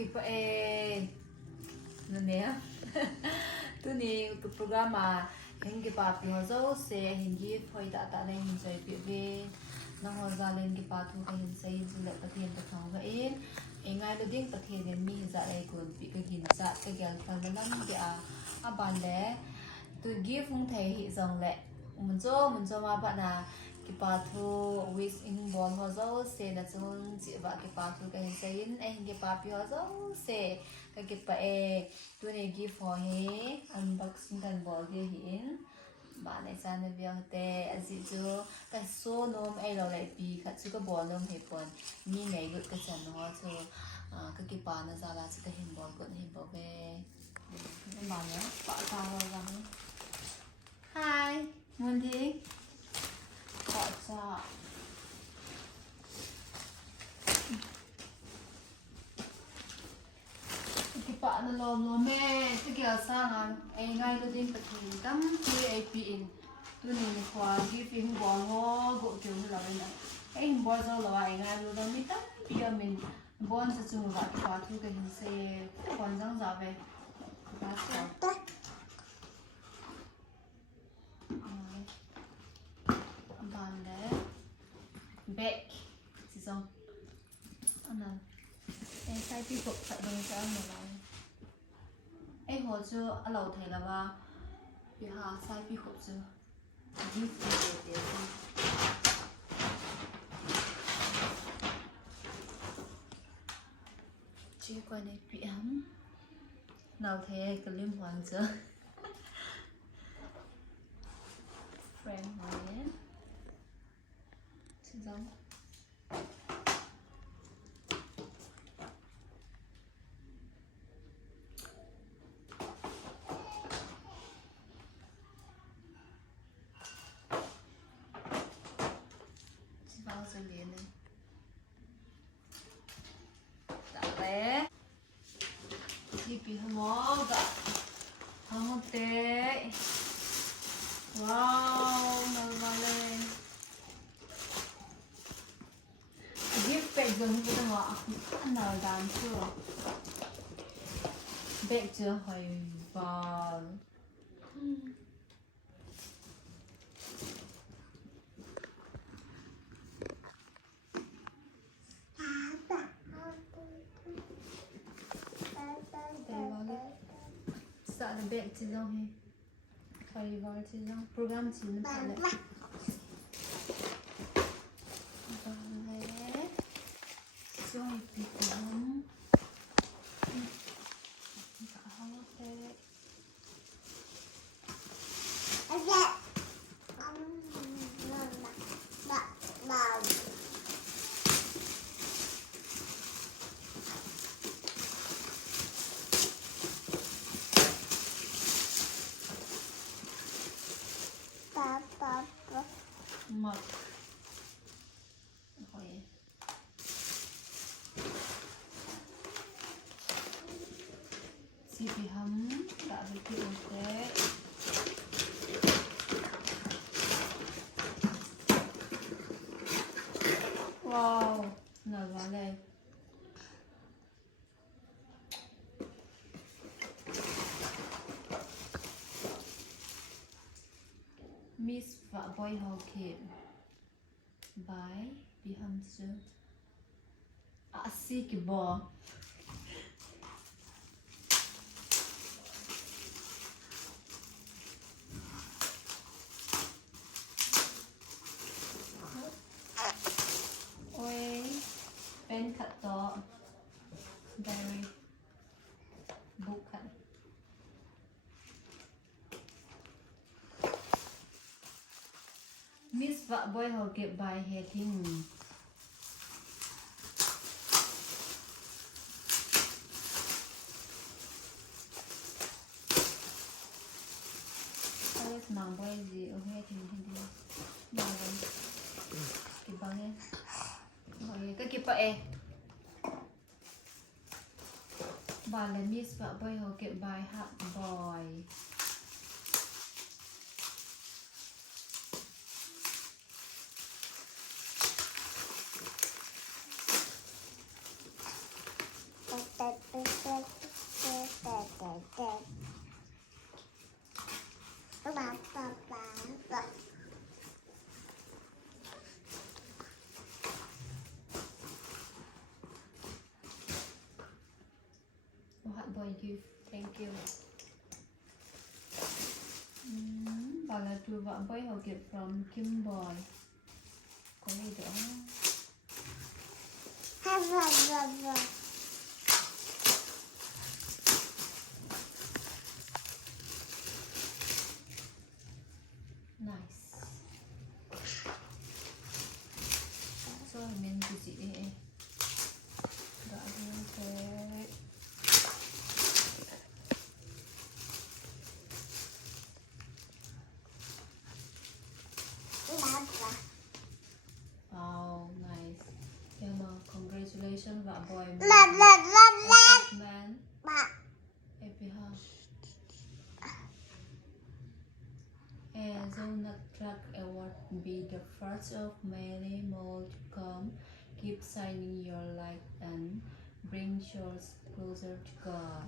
kakipah nè tu ni cái program mà hình cái bà bị họ dâu sẽ hình cái phơi đã lên hình dây bị về nó họ ra lên cái bà thu cái hình dây hình lại bát tiền bát thòng vậy em ngay đầu tiên bát tiền đến mi dạ đây còn bị cái hình dạ cái gel phần nó lắm cái bàn lẽ tôi give không thể hiện dòng lệ mình cho mà bạn là cái bà thu with in ball họ dâu sẽ là trong chị bạn cái bà thu cái hình dây em cái bà bị họ dâu sẽ kakipah tu này give for he unboxing kan bol he hin bạn này sang nơi việc thế anh chị chú cái số nôm lo lại bị khách chú cái bol nôm he pon mi này gửi cái chân nó cho kakipah nó ra là chú cái hình bol về các bạn nhé bỏ ra rằng hi muốn đi bỏ ra bạn nalom2 cái kia sang anh ngay lúc đến bật hình tắm khi ai pin tôi nên khoa cái phim bò ho gỗ kiểu như là vậy này anh bò rồi là anh ngay lúc đó mới tắm bây mình bò sẽ dùng vặt khoa thu cái hình xe còn răng giả về bàn đấy back chỉ xong anh em sai tiếp tục phải đồng cho anh một em hồi chưa anh lâu thấy là ba bị hà sai bị khổ chưa giết để chỉ qua đây bị ấm nào thấy cái lim hoàng chưa friend này xin giống rồi liền này đã bé đi bị mỏ cả không tệ wow nó vào lên gift bag gần cái đó anh nào làm chưa bag chưa hồi vào sợ là bệnh chứ đâu he thôi vào chứ đâu program chỉ nó phải lại vale rồi bị cấm mật si bị hấm đã bị tiêu thế wow nở vào đây Miss và boy hậu kiện bái bị hâm chưa si cái bò ôi pen khát to diary book khát Miss và boy hậu kiện bài hè thinh nàng boy gì ở hè thinh đi nào cái bao nhiêu rồi cái kịp vậy bài là Miss và boy hậu kiện bài hạ boy hot boy gift. Thank you. Và là chú vợ boy họ gift from Kim Boy. Có gì nữa không? Nice. Rồi mình cứ gì đi. Đã như thế. Oh, nice. Congratulations vợ boy. Man. Happy house. And Zona Truck Award be the first of many more to come. Keep shining your light and bring yours closer to God.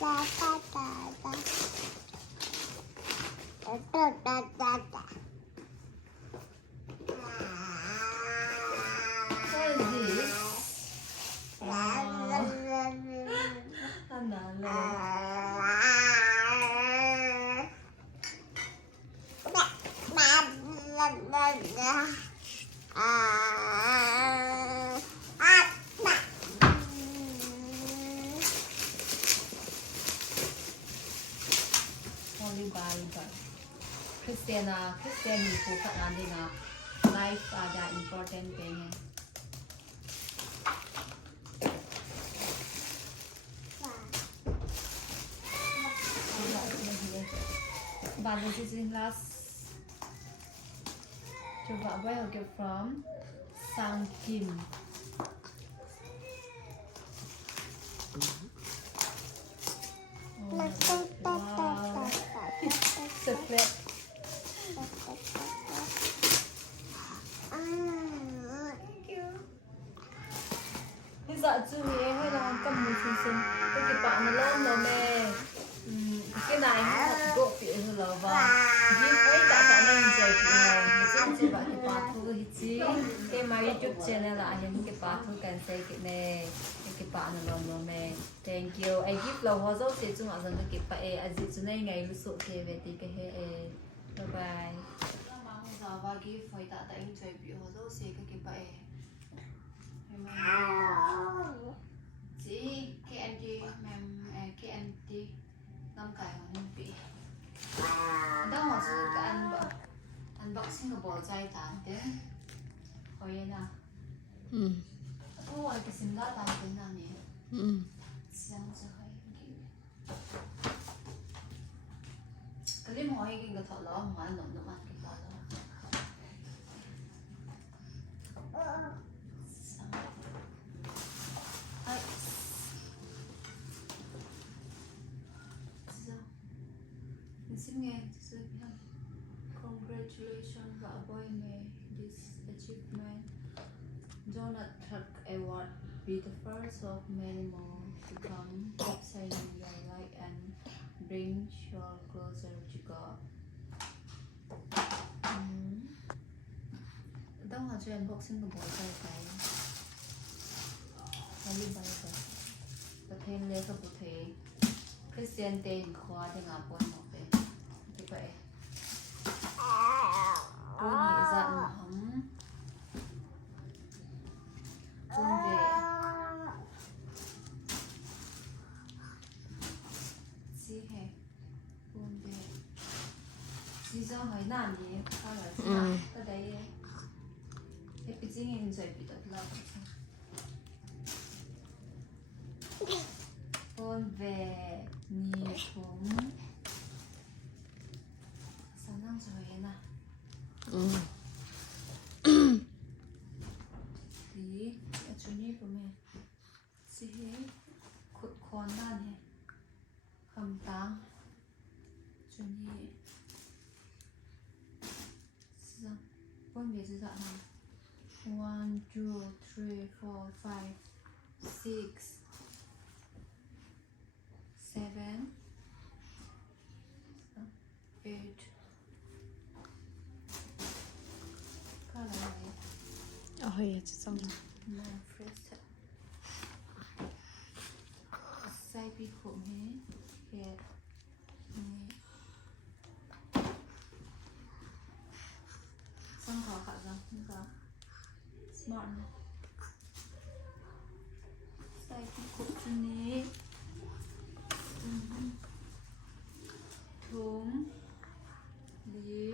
What is this? Holy Bible. Christian thì phụ phận là gì nào? Life là important thing. But this is last. To where I get from? Sang Kim. Oh, wow. Secret. Thank you. Bây giờ chú ý hơi là cầm một chút xin. Cái bạn nó lớn rồi mẹ. Cái này nó gỗ phía rồi và vì ấy đã tạo nên dây rồi mà chúng chỉ bảo cái bà thu hiji cái máy YouTube channel là những cái bà thu cần xây cái này cái bà nó làm rồi mẹ. Thank you. I give love hoa dấu sẽ chung ở dần cái bà ấy à gì chúng này ngày lúc sụt kề về thì cái hệ bye bye. Mà hôm giờ và give phải tạo tại anh chơi bị hoa dấu sẽ cái bà ấy. Chị cái anh đi cái anh đi năm cái mà nên bị đó mà chứ cái anh bác sinh bỏ chạy tàn thế hồi nào ôi cái sinh đó tàn thế nào nhỉ sáng giờ hay cái lim hỏi cái thọ lỡ mà ăn nồng ăn cái đó xin nghe congratulations vợ boy me this achievement. Donut Truck Award be the first of many more to come. Keep shining your light and bring you closer to God. Đang hỏi chuyện boxing của bố trai cái Holy Bibleประเทศเล็กกับประเทศคริสเตียนเต็งขวาที่งาปนหมดเลยที่ไปตัวนี้จะหอมตัวเด็กสีแหกตัวเด็กสีเจ้าหอยน้ำนี้ข้าวเหนียวสีน้ำก็ได้เฮ้ยไปจิ้งเองใจปิดตัวเราคนเวนี่ผมสนั่งสวยนะดีชุดนี้ผมเองสิเฮ้ขุดคอนด้านเนี่ยคำตังชุดนี้สิบนเบียดจะสั่ง 1 2 3 4 5 6 7 8 ก็อะไร hơi chứ xong mà fresh sai bị khủng hết kẹt xong khó khăn rồi không có smart này sai bị khủng chân này thùng lý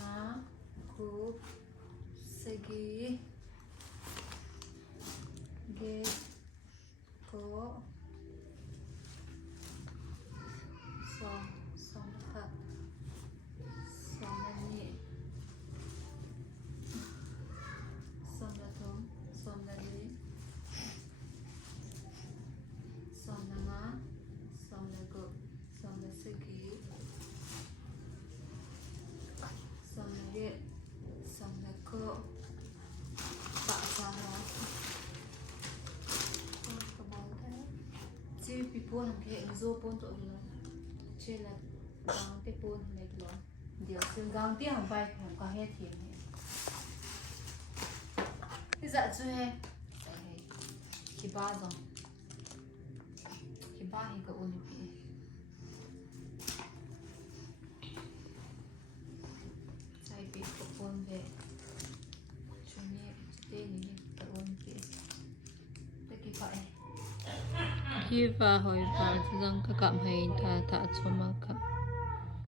má cúp segi ghê có xong xong thật xong là nhẹ xong là thùng xong là lý xong là má xong là cúp xong là segi xong là ghê xong là có tạo ra hóa có bao thế chỉ bị buồn làm cái dô buồn tội rồi chỉ là gang cái buồn này rồi điều xương gang tiếng không phải không có hết thiệt cái dạ chưa he cái ba rồi cái ba thì có ôn bị sai bị có ôn về cho nên tên này có ôn bị cái phải khi và hồi và rằng các cảm hay ta ta cho mà cả